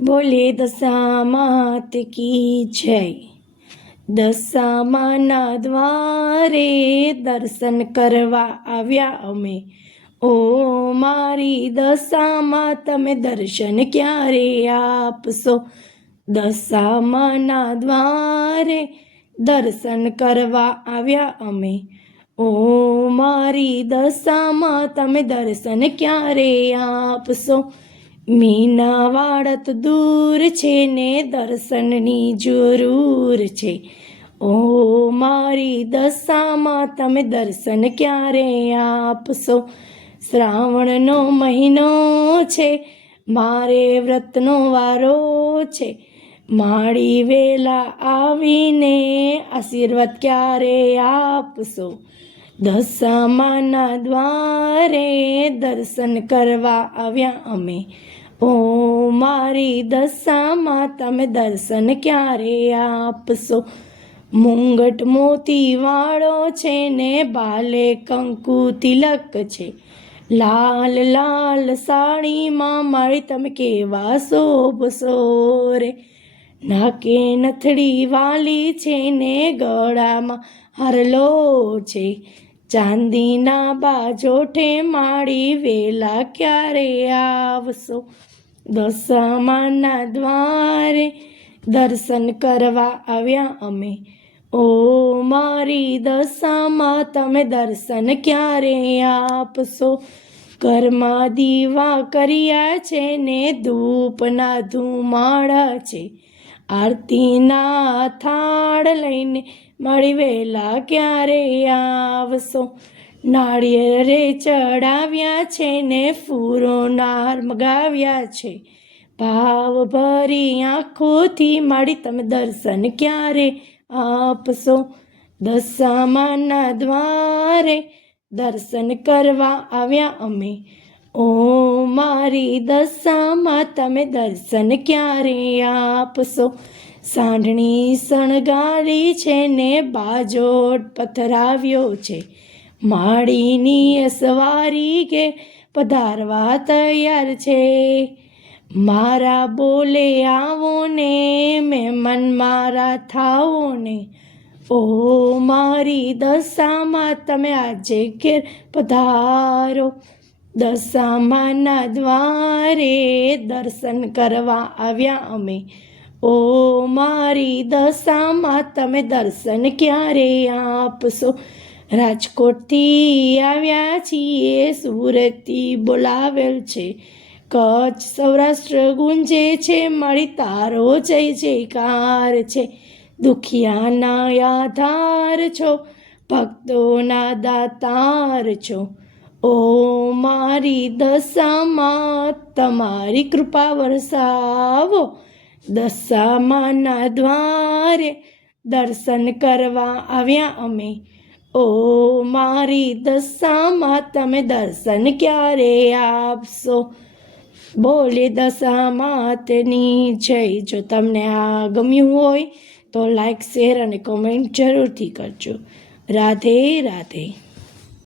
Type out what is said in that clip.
બોલે દશામાત કી જય। દશામાના દ્વારે દર્શન કરવા આવ્યા અમે। ઓ મારી દશામાં તમે દર્શન ક્યારે આપશો। દશામાના દ્વારે દર્શન કરવા આવ્યા અમે। ઓ મારી દશામાં તમે દર્શન ક્યારે આપશો। મીનાવાડા તો દૂર છે ને દર્શનની જરૂર છે। ઓ મારી દશામાં તમે દર્શન ક્યારે આપશો। શ્રાવણનો મહિનો છે મારે વ્રતનો વારો છે। માળી વેલા આવીને આશીર્વાદ ક્યારે આપશો। દશામાના દ્વારે દર્શન કરવા આવ્યા અમે। ઓ મારી દશામાં તમે દર્શન ક્યારે આપશો। મુંગટ મોતી વાળો છે ને બાલે કંકુ તિલક છે। લાલ લાલ સાડીમાં માળી તમે કેવા શોભશો રે। નાકે નથડી વાલી છે ને ગળામાં હારલો છે। ચાંદીના બાજોઠે માળી વેલા ક્યારે આવશો। દશામાના દ્વારે દર્શન કરવા આવ્યા અમે। ઓ મારી દશામાં તમે દર્શન ક્યારે આપશો। ઘરમાં દીવા કર્યા છે ને ધૂપના ધુમાડા છે। આરતીના થાળ લઈને માળી વેલા ક્યારે આવશો। નાળિયેરે ચડાવ્યા છે ને ફૂલોના મગાવ્યા છે। ભાવ ભરી આંખોથી માળી તમે દર્શન ક્યારે આપશો। દશામાના દ્વારે દર્શન કરવા આવ્યા અમે। ઓ મારી દશામાં તમે દર્શન ક્યારે આપશો। સાંઢણી શણગારી છે ને બાજોટ પથરાવ્યો છે। માળીની અસવારી કે પધારવા તૈયાર છે। મારા બોલે આવો ને મહેમાન મારા થાવો ને। ઓ મારી દશામાં તમે આજે ઘેર પધારો। દશામાના દ્વારે દર્શન કરવા આવ્યા અમે। ઓ મારી દશામાં તમે દર્શન ક્યારે આપશો। રાજકોટથી આવ્યા છીએ સુરતથી બોલાવેલ છે। કચ્છ સૌરાષ્ટ્ર ગુંજે છે માળી તારો જય જયકાર છે। દુખિયાના આધાર છો ભક્તોના દાતાર છો। ઓ મારી દશામાં તમારી કૃપા વરસાવો। દશામાના દ્વારે દર્શન કરવા આવ્યા અમે। ઓ મારી દશામાં તમે દર્શન ક્યારે આપશો। બોલે દશામાતની જય। જો તમને આ ગમ્યું હોય તો લાઈક શેર અને કોમેન્ટ જરૂરથી કરજો। રાધે રાધે।